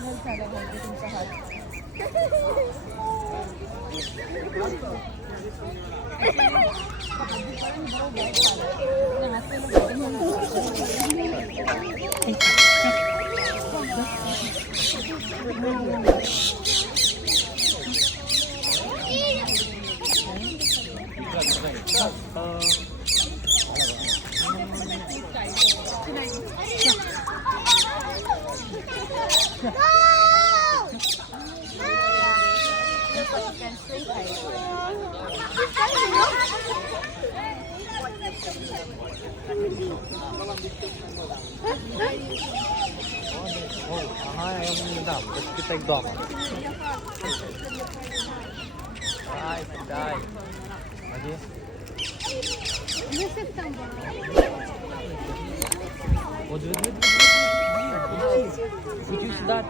झाला पाहिजे तुमचा हात. Ага, я вам не дам, тільки так вдома. Дай. Ходи. От веди. Хотів сюди.